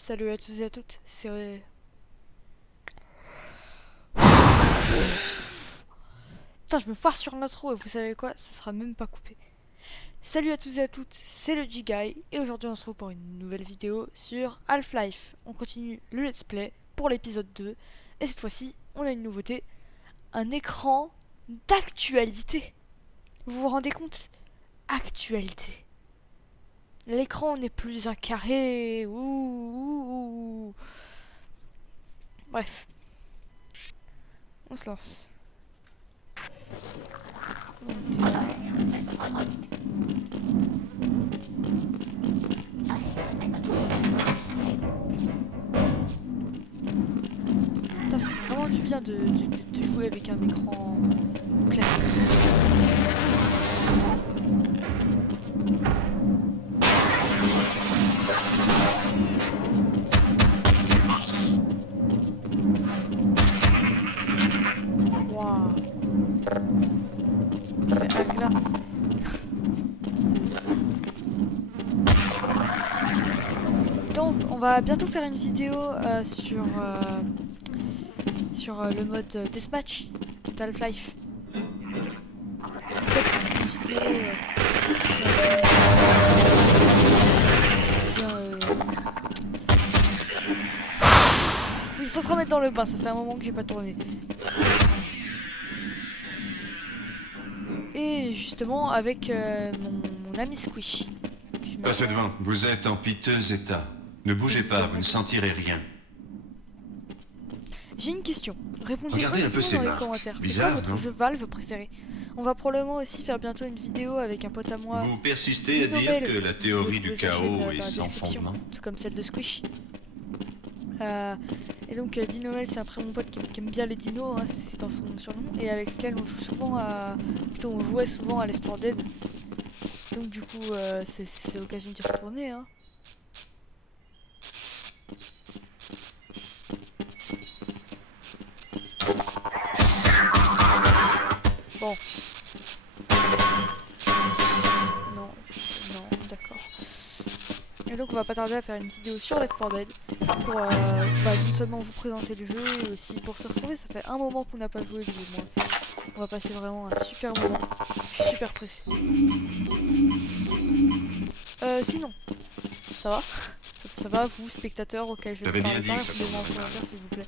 Salut à tous et à toutes, c'est... Putain, je me foire sur l'intro et vous savez quoi, ce sera même pas coupé. Salut à tous et à toutes, c'est le G-Guy et aujourd'hui on se retrouve pour une nouvelle vidéo sur Half-Life. On continue le let's play pour l'épisode 2 et cette fois-ci on a une nouveauté, un écran d'actualité. Vous vous rendez compte? Actualité. L'écran n'est plus un carré. Ouh. Bref, on se lance. Putain, ça fait vraiment du bien de jouer avec un écran classique. Waouh. C'est agla. Donc, on va bientôt faire une vidéo sur le mode Deathmatch d'Half-Life. Peut-être que c'est une vidéo bien, il faut se remettre dans le bain, ça fait un moment que j'ai pas tourné. Et justement avec mon ami Squish. Passez devant, vous êtes en piteux état. Ne bougez pas, vous ne sentirez rien. J'ai une question. Répondez Regardez un peu honnêtement ces dans les barres. commentaires. C'est quoi Bizarre, votre non? jeu Valve préféré? On va probablement aussi faire bientôt une vidéo avec un pote à moi. Vous persistez à dire Dinomel. que la Vous théorie pouvez du trouver sa chaîne chaos est dans la sans description, fondement. tout comme celle de Squish. Et donc Dinomel, c'est un très bon pote qui aime bien les dinos, hein, c'est dans son surnom, et avec lequel on joue souvent à... Plutôt on jouait souvent à Left 4 Dead. Donc du coup c'est l'occasion d'y retourner, hein. Bon. Non, d'accord. Et donc on va pas tarder à faire une vidéo sur Left 4 Dead pour non seulement vous présenter le jeu et aussi pour se retrouver. Ça fait un moment qu'on n'a pas joué lui et moi. On va passer vraiment un super moment. Je suis super pressée. Sinon, ça va? Ça va vous spectateurs auxquels je ne J'avais bien parle dit pas? que ça Répondez-moi en tomberait commentaire mal. s'il vous plaît.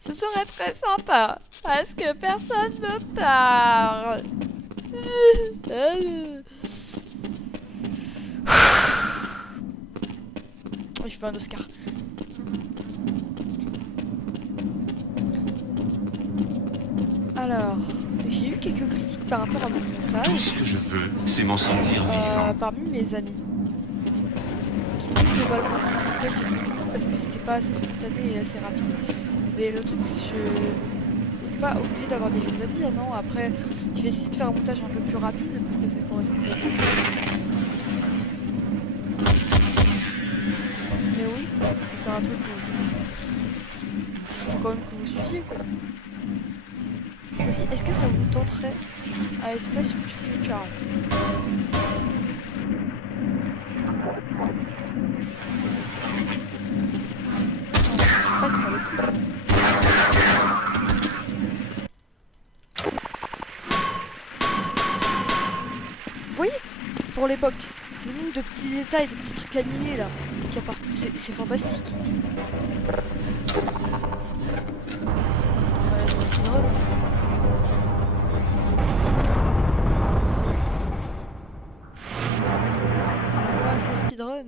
Ce serait très sympa parce que personne ne parle. Je veux un Oscar. Alors, j'ai eu quelques critiques par rapport à mon Tout montage ce que je veux, c'est m'en sentir vivant. parmi mes amis. Qui m'ont dit globalement que mon montage était nul parce que c'était pas assez spontané et assez rapide. Mais le truc c'est que on n'est pas obligé d'avoir des choses à dire, non? Après, je vais essayer de faire un montage un peu plus rapide pour que ça corresponde à tout. Mais oui, je vais faire un truc faut quand même que vous suiviez quoi. Aussi, est-ce que ça vous tenterait à espèce sur Chuchu Charles? Non, je suis pas une saloperie. Vous voyez? Pour l'époque, le nombre de petits détails, de petits trucs animés là, qu'il y a partout, c'est fantastique. Voilà, je me speedrun. Voilà, je me speedrun.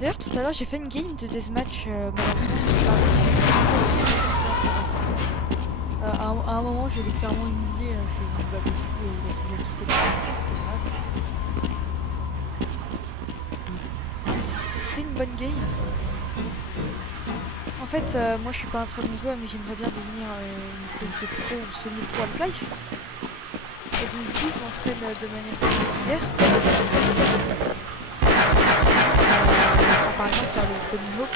D'ailleurs, tout à l'heure, j'ai fait une game de deathmatch, malheureusement, je l'ai pas. C'est intéressant. À un moment, je l'ai clairement humilié, je suis une balle de fou et il a quitté la place. Mais c'était une bonne game. En fait, moi je suis pas un très bon joueur, mais j'aimerais bien devenir une espèce de pro ou semi-pro Half-Life. Et donc du coup je m'entraîne de manière régulière. Par exemple faire le bunny hop,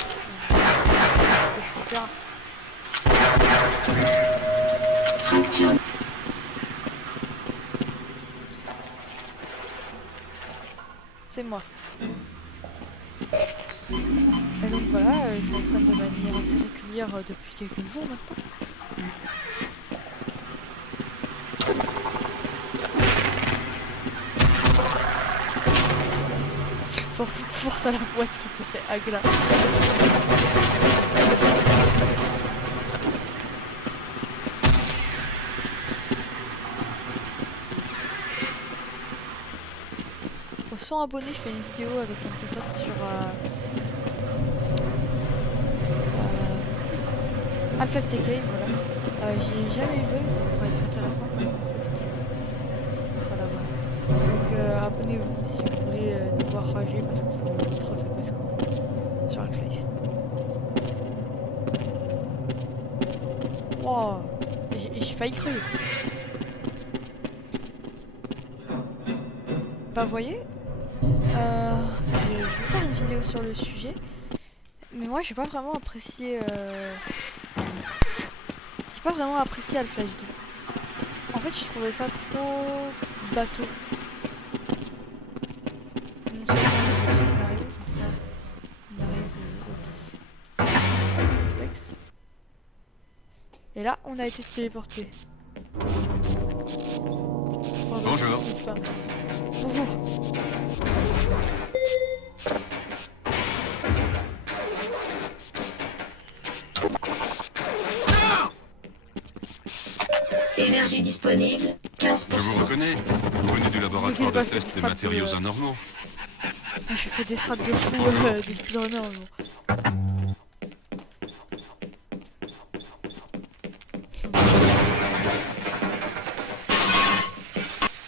etc. C'est moi. Et donc voilà, je m'entraîne de manière assez régulière depuis quelques jours maintenant. Force à la boîte qui s'est fait agla. Aux 100 abonnés, je fais une vidéo avec un pote sur Half-Life Decay, voilà. J'y ai jamais joué, ça pourrait être intéressant comme concept. Voilà. Donc abonnez-vous si vous voulez nous voir rager parce que vous trop fait parce que vous sur Half-Life. Wow, j'ai failli crever. Bah voyez, je vais faire une vidéo sur le sujet, mais moi j'ai pas vraiment apprécié Half-Life 2. En fait, je trouvais ça trop bateau. Non seulement le scénario, donc là, on arrive au office complexe. Et là, on a été téléporté. Bonjour. Bonjour. Énergie disponible, 15%. Je vous reconnais. Vous venez du laboratoire de test des matériaux anormaux. Je fais des strats de fou, des speedrunners.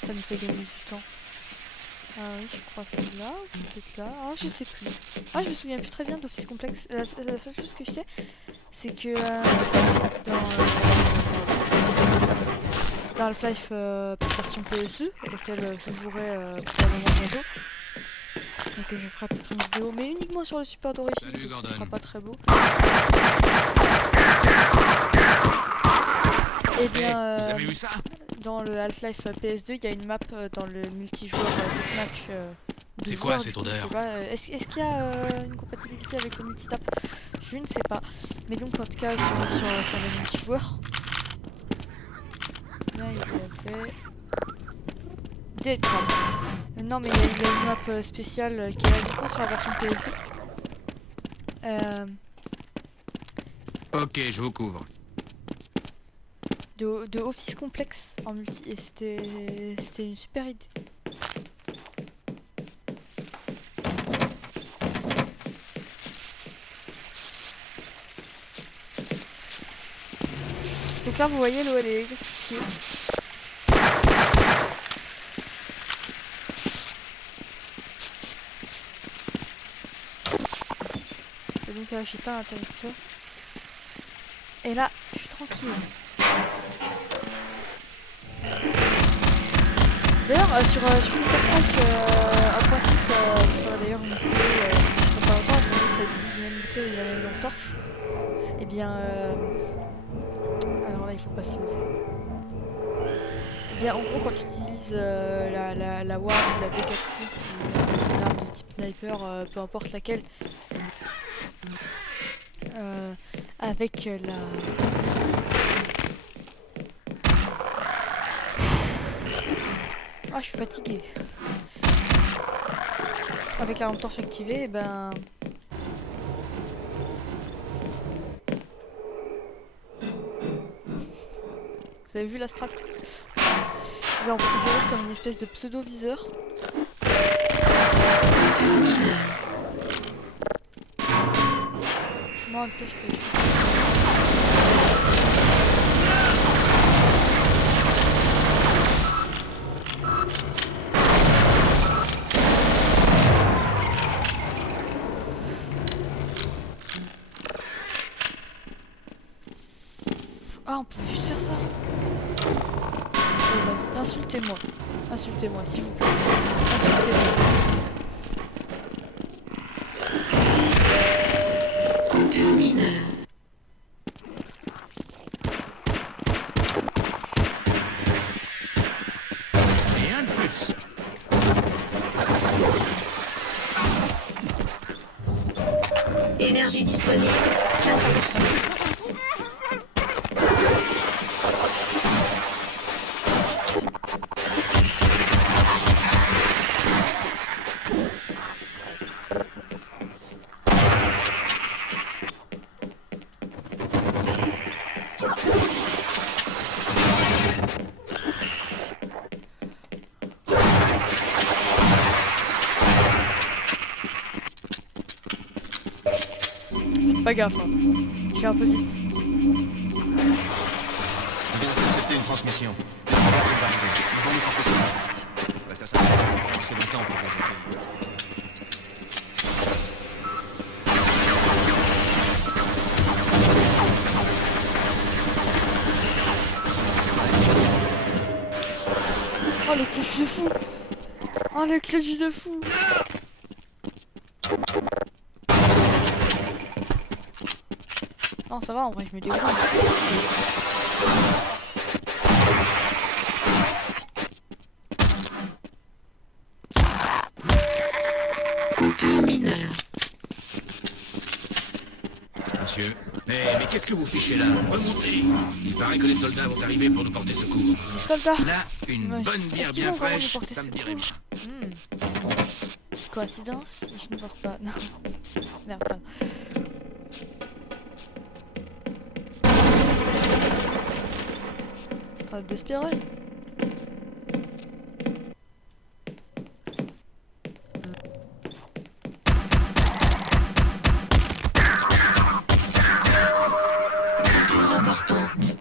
Ça nous fait gagner du temps. Ah oui, je crois que c'est là ou c'est peut-être là. Ah, je sais plus. Ah, je me souviens plus très bien d'Office Complexe. La seule chose que je sais, c'est que dans Half-Life version PS2, auquel je jouerai probablement bientôt, et que je ferai peut-être une vidéo, mais uniquement sur le support d'origine, donc ce sera pas très beau. Et bien, dans le Half-Life PS2, il y a une map dans le multijoueur Deathmatch. C'est quoi cette odeur? Est-ce qu'il y a une compatibilité avec le multitap? Je ne sais pas. Mais donc en tout cas sur le multijoueur, bien il y avait Dead Crab. Non mais il y a une map spéciale qui est là uniquement sur la version PS2. Ok, je vous couvre. De Office Complexe en multi, et c'était une super idée. Donc là vous voyez l'eau elle est électrifiée. Et donc là j'éteins l'interrupteur. Et là je suis tranquille. D'ailleurs sur Counter-Strike 1.6, je ferai d'ailleurs une vidéo dans pas longtemps, étant donné que ça utilise une même bouteille, il y a une lampe torche. Et bien alors là il faut pas se lever. Et bien en gros quand tu utilises la WAR ou la B46 ou une arme de type sniper, peu importe laquelle, avec la... Ah, je suis fatiguée. Avec la lampe torche activée, et ben... Vous avez vu la strat? Eh ben, on peut s'en servir comme une espèce de pseudo-viseur. Moi, en tout cas, je fais ça. Ah, on peut juste faire ça. Oh, Vas-y, insultez-moi. Insultez-moi, s'il vous plaît. Insultez-moi. Coupure mineure. Et un de plus. Énergie disponible, 15%. Pas grave, ça. Je vais un peu vite. Bien, accepter une transmission. Les travaux viennent d'arriver. Nous allons porter ce pas. Reste à ça. C'est longtemps pour faire ça. Oh, le clutch de fou. Oh, le clutch de fou. Non, ça va, en vrai, je me débrouille. Coupure mineure. Monsieur. Mais qu'est-ce que vous fichez là? Remontez. Il paraît que les soldats vont arriver pour nous porter secours. Des soldats. Là, une Ouais, bonne bière est-ce qu'ils bien vont vraiment nous fraîche, porter ça me dirait bien. secours? Coïncidence? Je ne pense pas. Non. Merde, pardon. Stade de spirale. Coupure importante.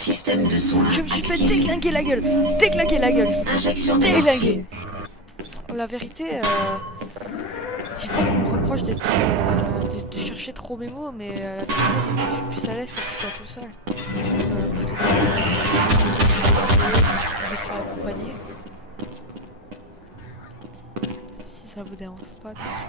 Système de soins. Je me suis fait activé. déglinguer la gueule. Déglinguer la gueule. Injection de Déglinguer. morphine. La vérité, j'ai pas qu'on me reproche d'être, de chercher trop mes mots, mais la vérité c'est que je suis plus à l'aise quand je suis pas tout seul. Je serai accompagné. Si ça vous dérange pas, bien sûr.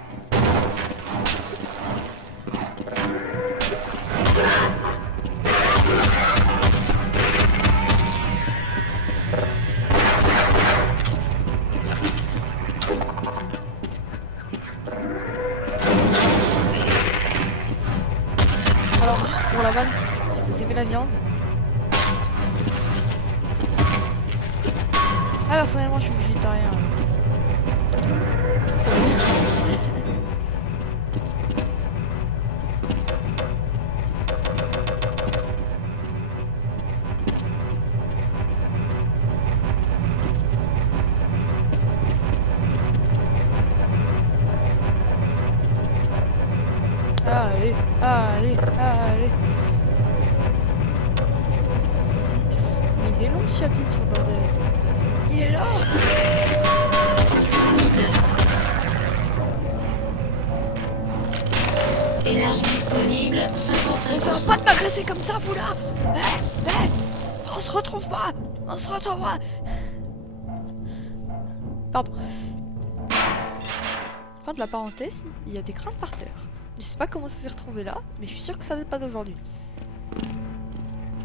Alors, juste pour la vanne, si vous aimez la viande. Ah, personnellement, je suis végétarien. Allez, allez, allez. Mais il est long ce chapitre, bordel. Il est là. Énergie disponible, 55%. On sert pas de m'agresser comme ça, vous là. On se retrouve pas. On se retrouvera. Pardon. Fin de la parenthèse, il y a des crânes par terre. Je sais pas comment ça s'est retrouvé là, mais je suis sûr que ça date pas d'aujourd'hui.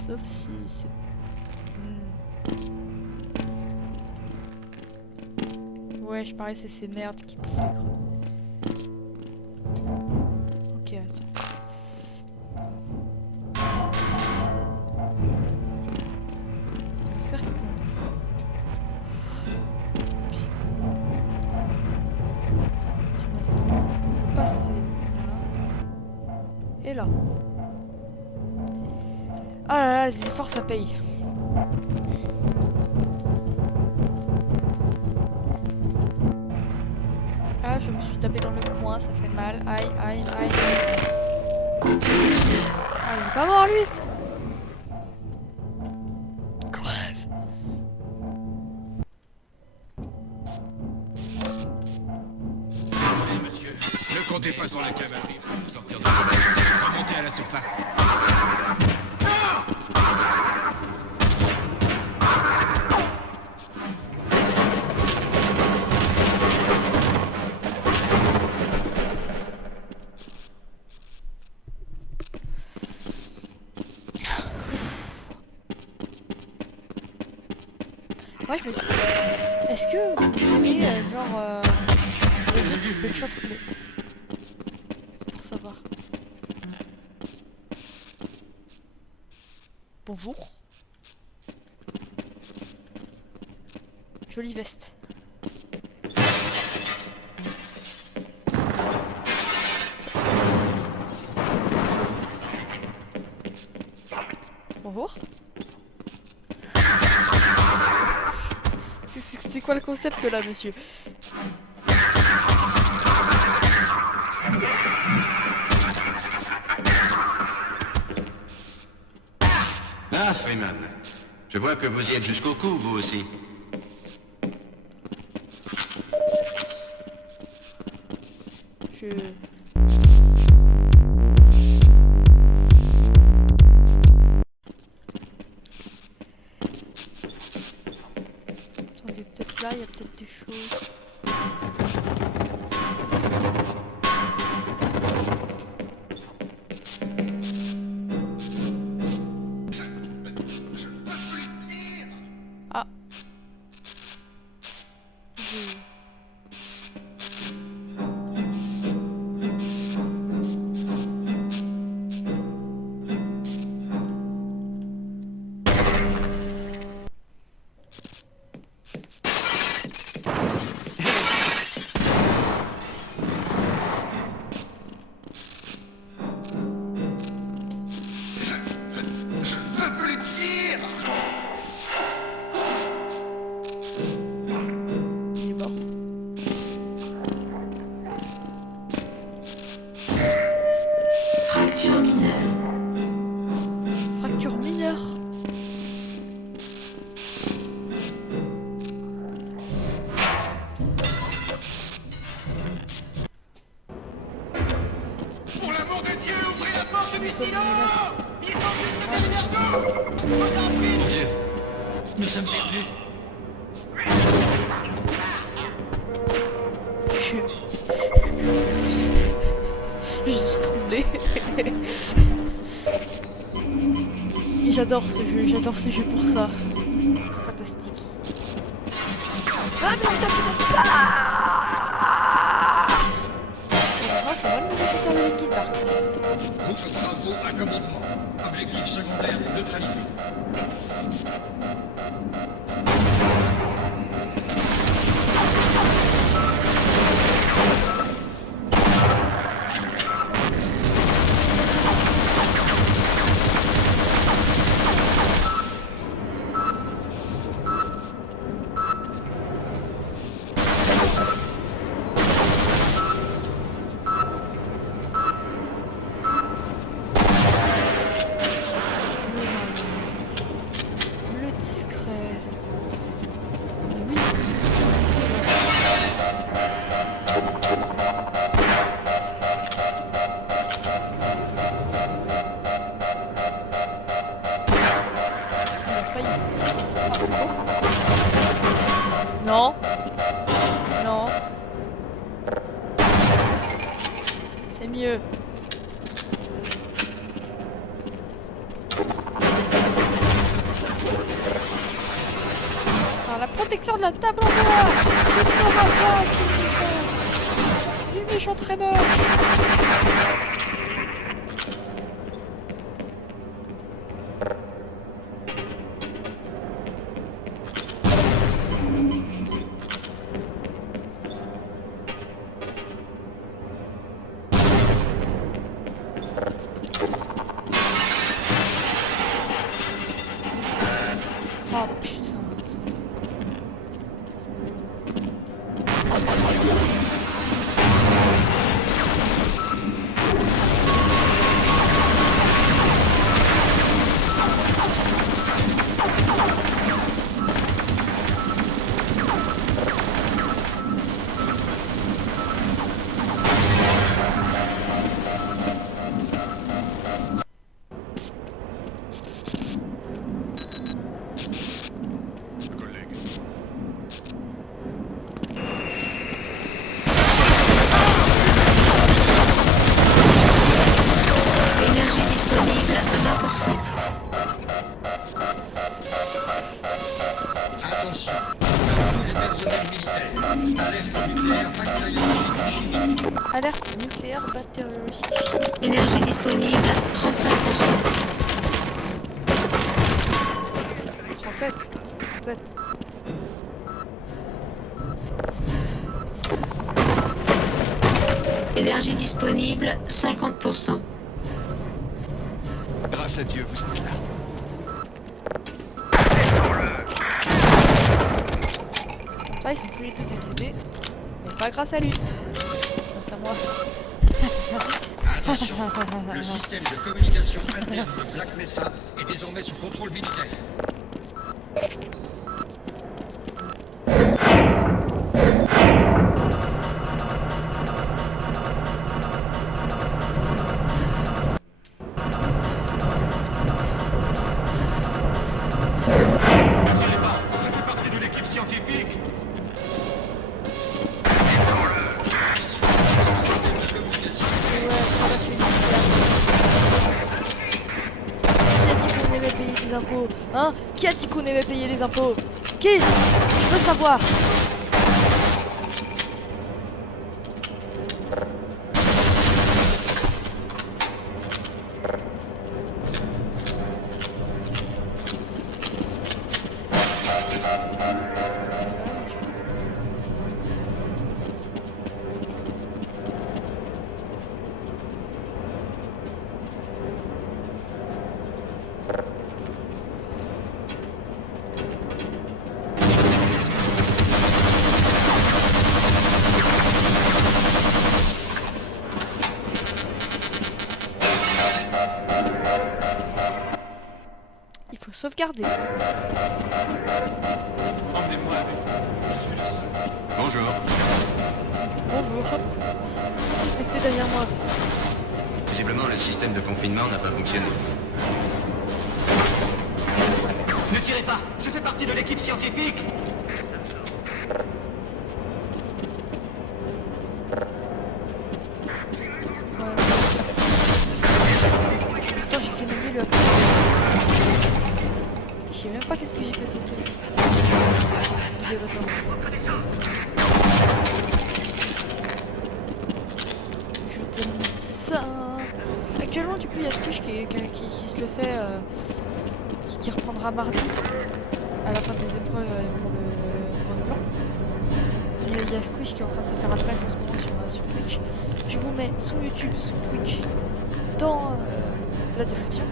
Sauf si c'est... Ouais, je parie c'est ces merdes qui bouffent les crânes. Ok, attends. Faire quoi? Passer là. Et là. Ah là là, les efforts ça paye. Ah, je me suis tapé dans le coin, ça fait mal. Aïe, aïe, aïe. Ah, il est pas mort lui. Crève. Attendez, monsieur. Ne comptez pas sur la cavalerie pour nous sortir de là. Remontez à la surface. Ouais, je me dis. Est-ce que vous aimez le jeu de Bloodshot Roulette? C'est pour savoir. Bonjour. Jolie veste. Bonjour. C'est quoi le concept là, monsieur? Ah, Freeman. Je vois que vous y êtes jusqu'au cou, vous aussi. Je... Attendez, peut-être là, il y a peut-être des choses. Ah. Il est mort. Fracture mineure. Fracture mineure. Pour l'amour de Dieu, ouvrez la porte du Nous sommes silence! menaces. Mon Dieu, nous sommes perdus. Je suis troublée. J'adore ce jeu pour ça. C'est fantastique. Ah mais putain putain! Ah, ça va le nouveau chanteur de Linkin Park. Groupe Bravo accommodement. Objectif secondaire neutralisé. Le discret. Mais oui, on a failli. Ah, pourquoi? Non. Non. C'est mieux. Alors, la protection de la table en bois. Je ne m'en pas, du méchant très moche. Oh putain. Alerte nucléaire bactériologique. Énergie disponible 35%. 37. 37. Énergie disponible 50%. Grâce à Dieu, vous êtes là. Ça, ils sont tous les deux décédés. Mais pas grâce à lui. Grâce à moi. Attention, le système de communication interne de Black Mesa est désormais sous contrôle militaire. Ne tirez pas, je fais partie de l'équipe scientifique. Ouais, ça va suivre. Qui a dit qu'on aimait payer des impôts? Hein? Qui a dit qu'on aimait payer les impôts? Qui? Je veux savoir. Il faut sauvegarder. Emmenez-moi avec vous. Je suis le seul. Bonjour. Bonjour. Restez derrière moi. Visiblement, le système de confinement n'a pas fonctionné. Ne tirez pas, je fais partie de l'équipe scientifique. Pourtant, je sais même plus le je sais même pas qu'est-ce que j'ai fait sauter. Je te montre ça. Actuellement, du coup, il y a Squish qui se le fait, qui reprendra mardi à la fin des épreuves pour le blanc. Il y a Squish qui est en train de se faire un live en ce moment sur Twitch. Je vous mets son YouTube, son Twitch dans la description.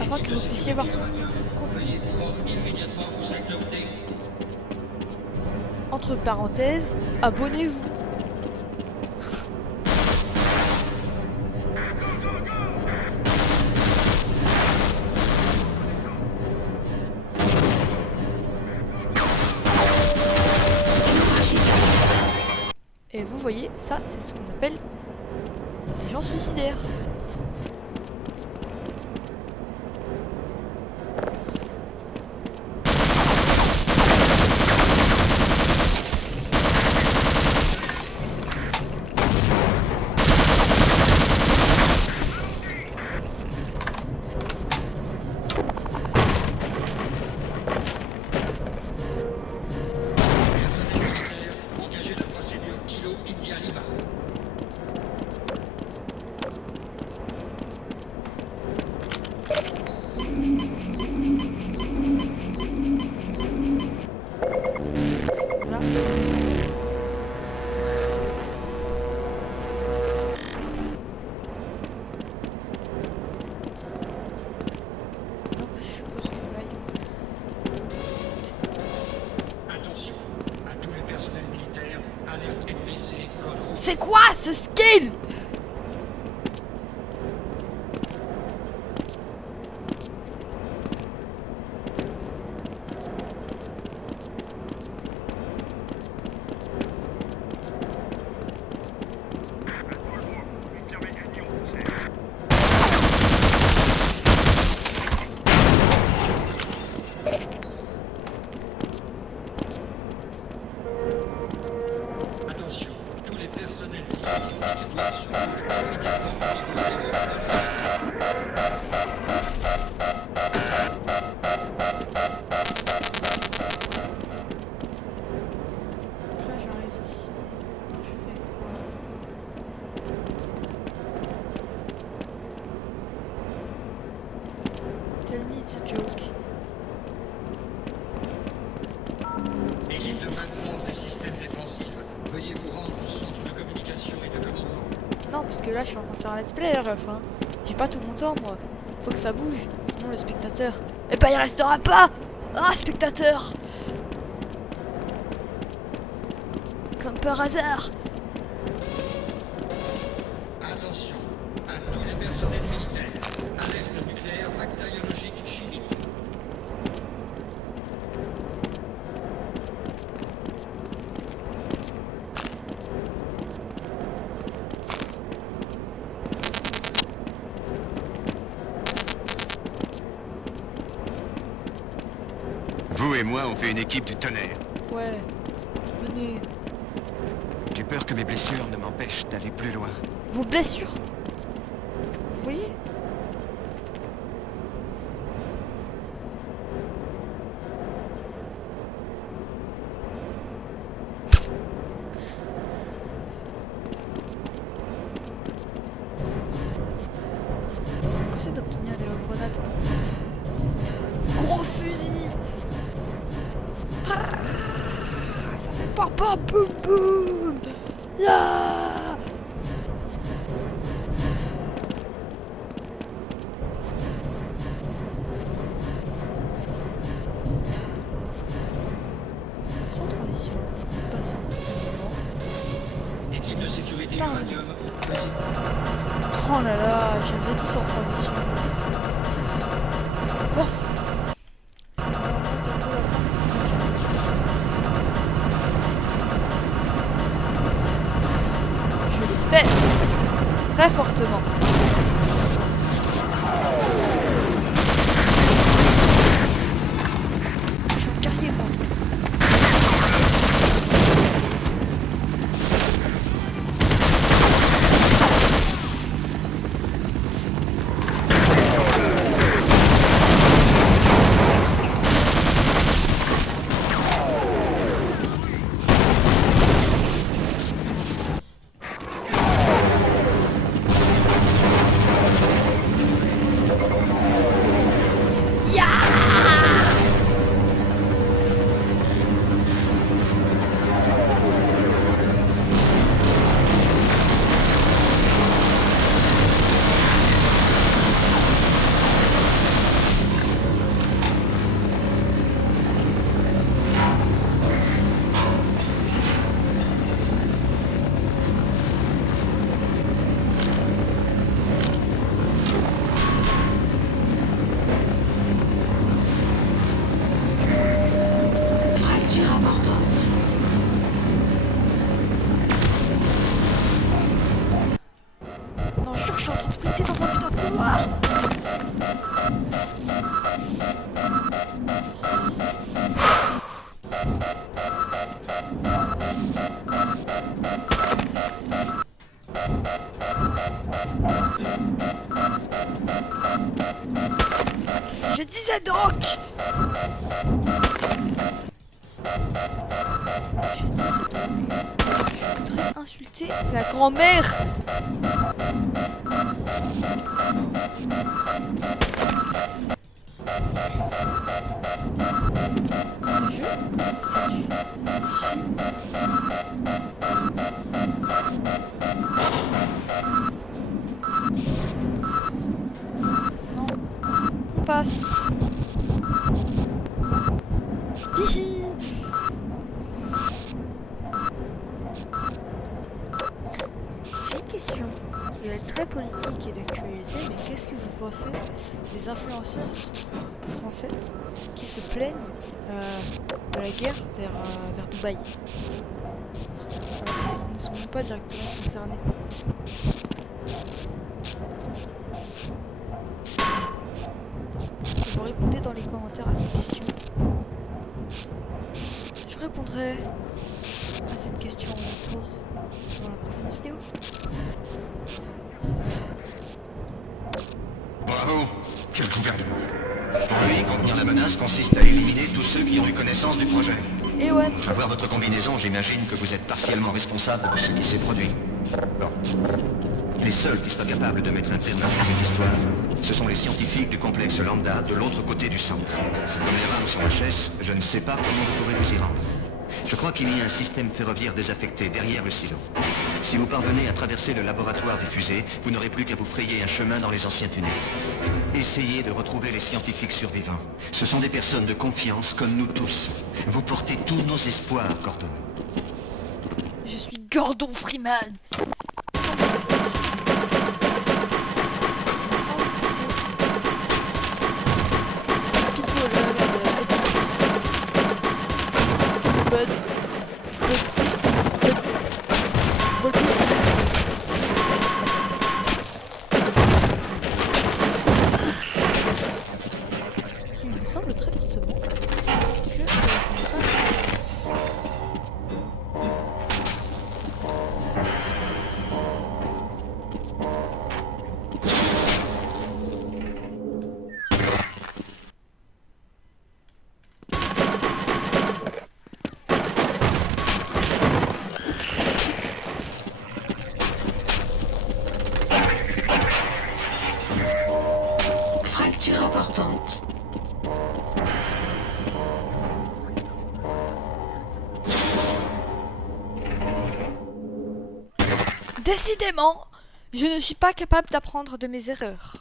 Afin que vous puissiez voir son contenu. Entre parenthèses, abonnez-vous. Et vous voyez, ça c'est ce qu'on appelle des gens suicidaires. Engagez la procédure Kilo India Lima. Voilà. Donc je suppose que là il faut... Attention, à tous les personnels militaires, alerte NPC, code rouge. C'est quoi ce skill? Attention, tous les personnels civils Tell me it's a joke. Équipe de maintenance des systèmes défensifs, veuillez vous rendre au centre de communication et de commandement. Non, parce que là, je suis en train de faire un let's play, ref, hein. J'ai pas tout mon temps, moi. Faut que ça bouge, sinon le spectateur... Eh ben, il restera pas. Ah, spectateur. Comme par hasard. Attention, à tous les personnels militaires, alerte nucléaire bactériologique chimique. Vous et moi, on fait une équipe du tonnerre. Ouais. Venez. J'ai peur que mes blessures ne m'empêchent d'aller plus loin. Vos blessures. Vous voyez? On va essayer d'obtenir les grenades. Gros fusil. Ça fait papa boum boum. Ah. Sans transition, passons. Équipe de sécurité Pardon. uranium, veuillez. Oh là là, j'avais dit sans transition. Bon. C'est normalement bientôt la fin du montage. Je l'espère. Très fortement. Je suis en guerrier, moi. Fracture importante. Non, jure, je suis en train de sprinter dans un putain de couloir. Je disais donc. Je disais donc. Je voudrais insulter la grand-mère. Ce jeu, c'est du non, on passe. Hihi. J'ai une question. Il va être très politique et d'actualité, mais qu'est-ce que vous pensez des influenceurs français qui se plaignent de la guerre vers Dubaï, alors qu'ils ne sont même pas directement concernés? Si vous répondez dans les commentaires à cette question, je répondrai à cette question en retour dans la prochaine vidéo. Bravo. Quel gouvernement. Pour lui, contenir la menace consiste à éliminer tous ceux qui ont eu connaissance du projet. Et ouais, À voir votre combinaison, j'imagine que vous êtes partiellement responsable de ce qui s'est produit. Bon. Les seuls qui soient capables de mettre un terme à cette histoire, ce sont les scientifiques du complexe Lambda de l'autre côté du centre. Les rames sont HS, je ne sais pas comment vous pourrez vous y rendre. Je crois qu'il y a un système ferroviaire désaffecté derrière le silo. Si vous parvenez à traverser le laboratoire des fusées, vous n'aurez plus qu'à vous frayer un chemin dans les anciens tunnels. Essayez de retrouver les scientifiques survivants. Ce sont des personnes de confiance comme nous tous. Vous portez tous nos espoirs, Gordon. Je suis Gordon Freeman. Il me semble très fortement que je n'ai pas... Fracture importante. Décidément, je ne suis pas capable d'apprendre de mes erreurs.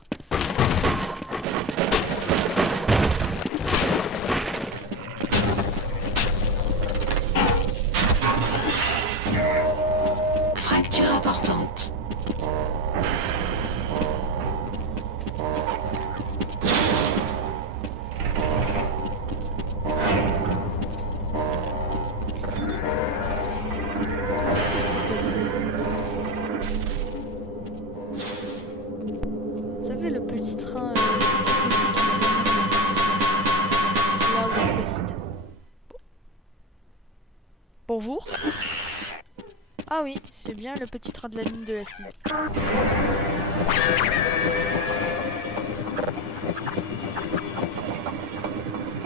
Fracture importante. Est-ce que c'est le Vous savez, le petit train petit qui nous emmène là où est l'ouest. Bonjour. Ah oui, c'est bien le petit train de la mine de l'acide.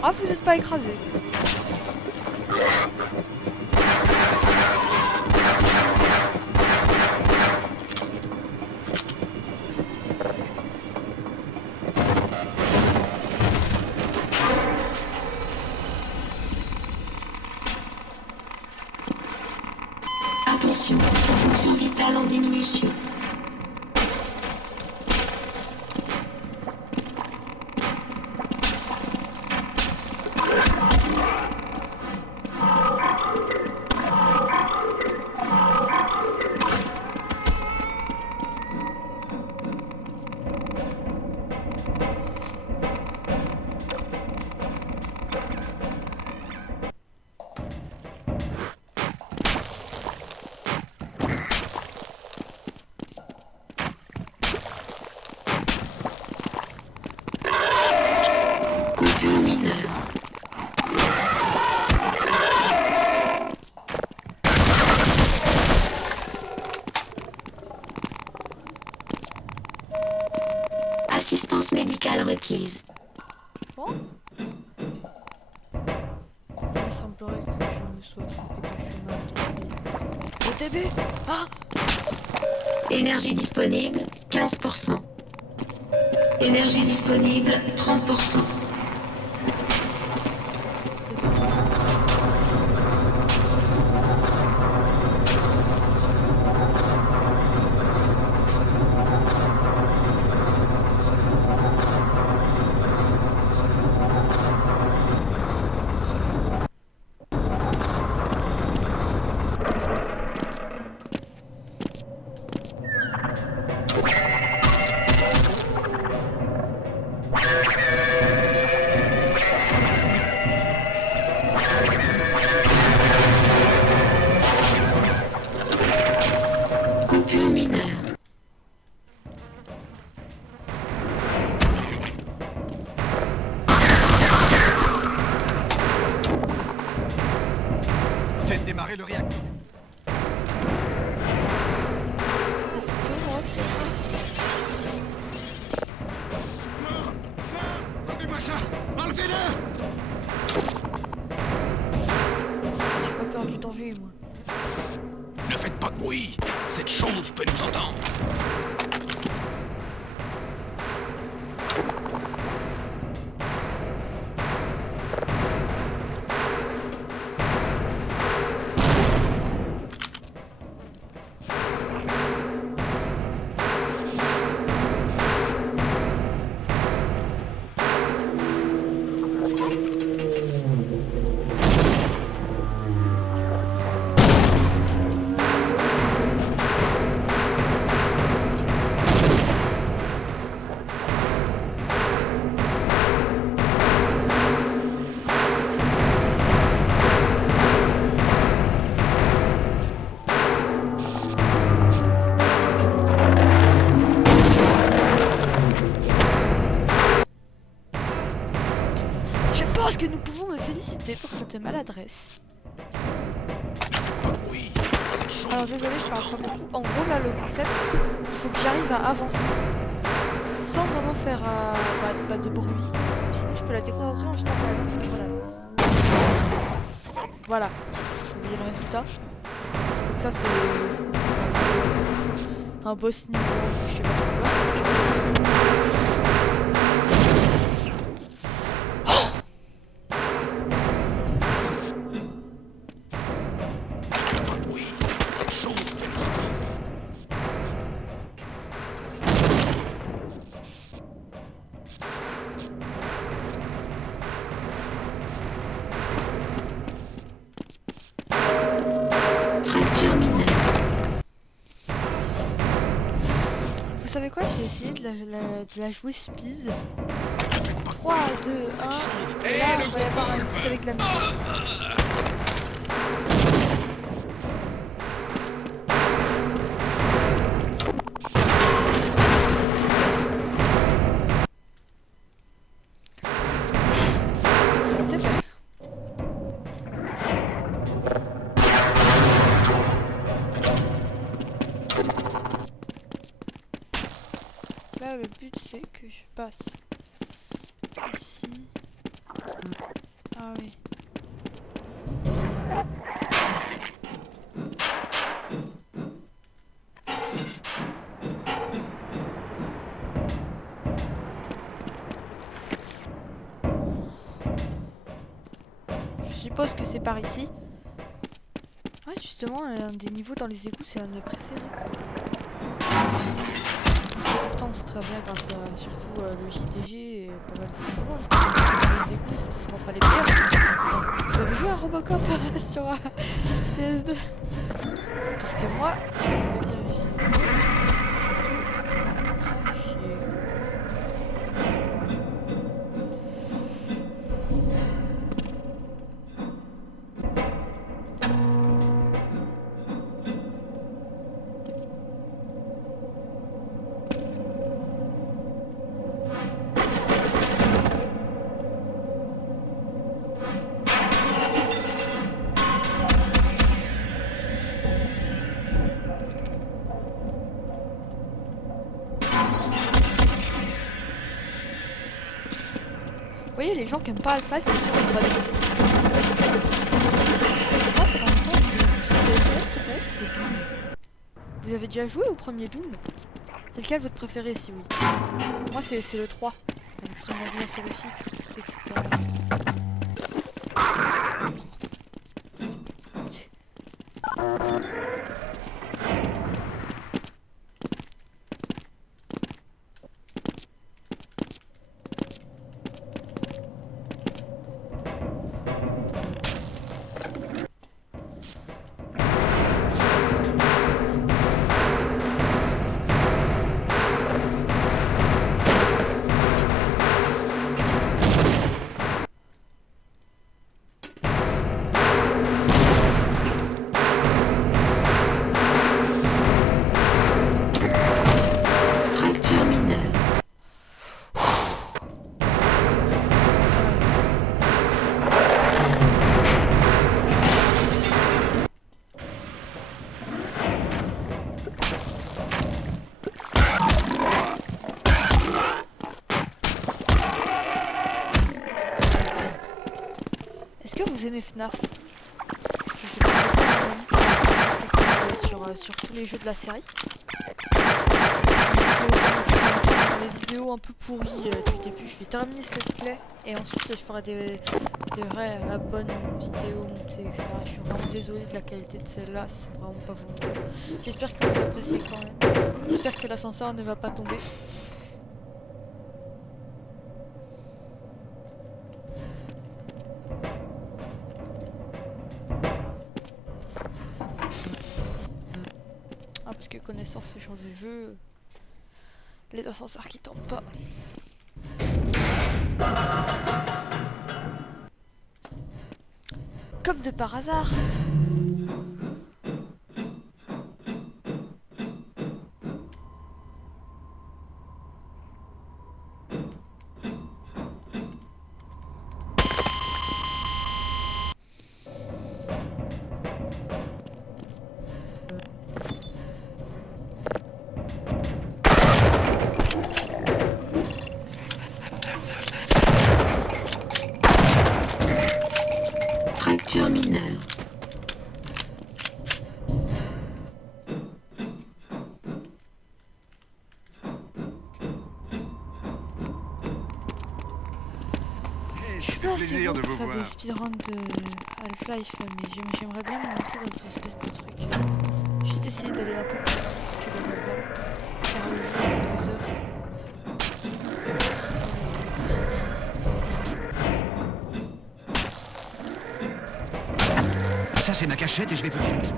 Ah, vous êtes pas écrasé. Attention, fonction vitale en diminution. Coupure mineure. Assistance médicale requise. Bon. Il semblerait que je me sois trompé de chemin au début. Ah, Énergie disponible, 15%. Énergie disponible, 30%. c'est pas ça. Coupure mineure. Faites démarrer le réacteur. Enlevez-moi ça! Enlevez-le! J'ai pas perdu d'envie, moi. Ne faites pas de bruit. Cette chose peut nous entendre. pense que nous pouvons me féliciter pour cette maladresse. Alors désolé, je parle pas beaucoup. En gros là le concept, il faut que j'arrive à avancer sans vraiment faire de bruit. Ou sinon je peux la déconcentrer en jetant par exemple une grenade. Voilà, vous voyez le résultat. Donc ça c'est un boss niveau, je sais pas trop quoi. Fracture mineure. Vous savez quoi, je vais essayer de la jouer speed. 3, 2, 1, et là il va y avoir un petit avec la musique. C'est fait. Là le but c'est que je passe ici. Ah oui. Je suppose que c'est par ici. Ouais, justement, un des niveaux dans les égouts, c'est un de mes préférés. Et pourtant, on sait très bien grâce à surtout le JDG et pas mal de monde. Les égouts, c'est souvent pas les meilleurs. Vous avez joué à Robocop sur PS2? Parce que moi, je peux dire, j'ai surtout chier. Vous voyez, les gens qui aiment pas Half-Life, c'est sûr qu'ils pas de... Moi, pendant longtemps, le FPS préféré, c'était Doom. Vous avez déjà joué au premier Doom? C'est lequel votre préféré, si vous... Moi, c'est le 3, avec son ambiance horrifique, etc. Fracture mineure. Est-ce que vous aimez FNAF? Parce que je vais passer sur tous les jeux de la série. Dans les vidéos un peu pourries du début, je vais terminer ce let's play et ensuite je ferai des vraies bonnes vidéos montées, etc. Je suis vraiment désolée de la qualité de celle-là, c'est vraiment pas volontaire. J'espère que vous appréciez quand même. J'espère que l'ascenseur ne va pas tomber. Ah, parce que connaissant ce genre de jeu, les ascenseurs qui tombent pas. Comme de par hasard. Fracture mineure. Je suis pas assez bon pour faire des speedruns de Half-Life, mais j'aimerais bien me lancer dans cette espèce de truc. Juste essayer d'aller un peu plus vite que le là-bas. Faire le jeu en 2 heures. Ça, c'est ma cachette et je vais vous dire.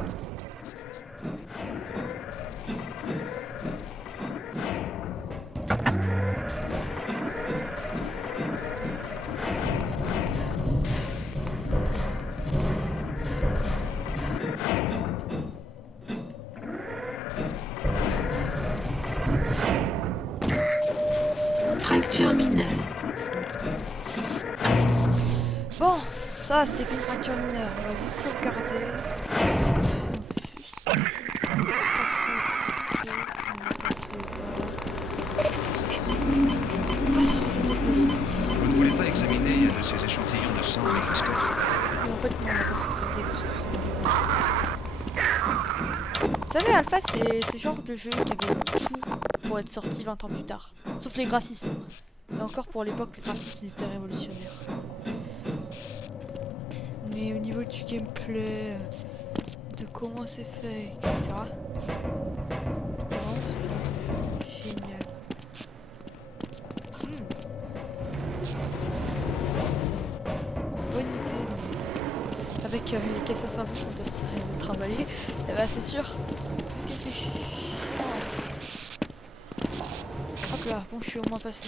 Fracture mineure. Bon, ça c'était qu'une fracture mineure. On va vite sauvegarder. On va se revenir vite. Vous ne voulez pas examiner un de ces échantillons de sang au microscope? Mais en fait, non, on va pas sauvegardé parce que c'est... Vous savez, Alpha, c'est ce genre de jeu qui avait tout pour être sorti 20 ans plus tard. Sauf les graphismes. Et encore pour l'époque, les graphismes étaient révolutionnaires. Mais au niveau du gameplay, de comment c'est fait, etc. C'était vraiment ce genre de jeu génial. C'est une bonne idée, mais avec les caisses à savon qu'on doit se trimballer, eh ben, c'est sûr que c'est chiant. Hop là, bon, je suis au moins passé.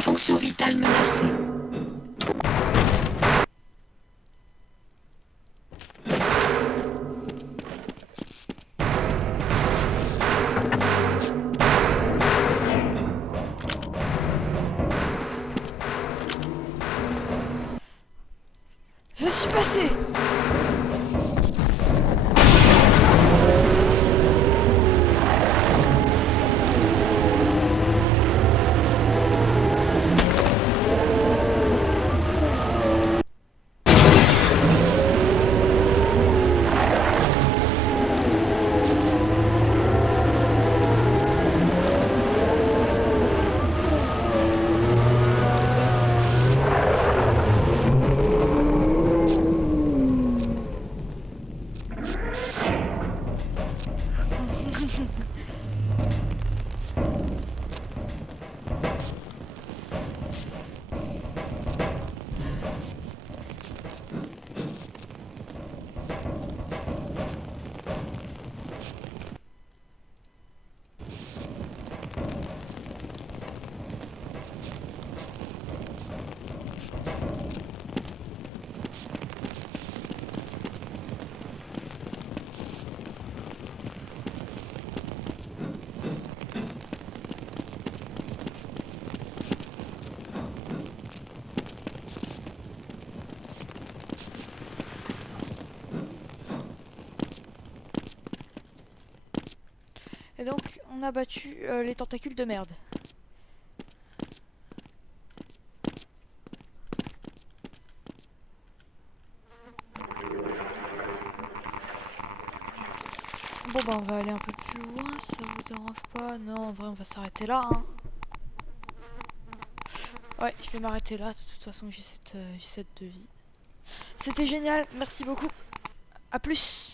Fonction vitale menacée. Je suis passé. Et donc, on a battu les tentacules de merde. Bon bah on va aller un peu plus loin, ça vous dérange pas? Non, en vrai on va s'arrêter là, hein. Ouais, je vais m'arrêter là, de toute façon j'ai cette de vie. C'était génial, merci beaucoup. À plus.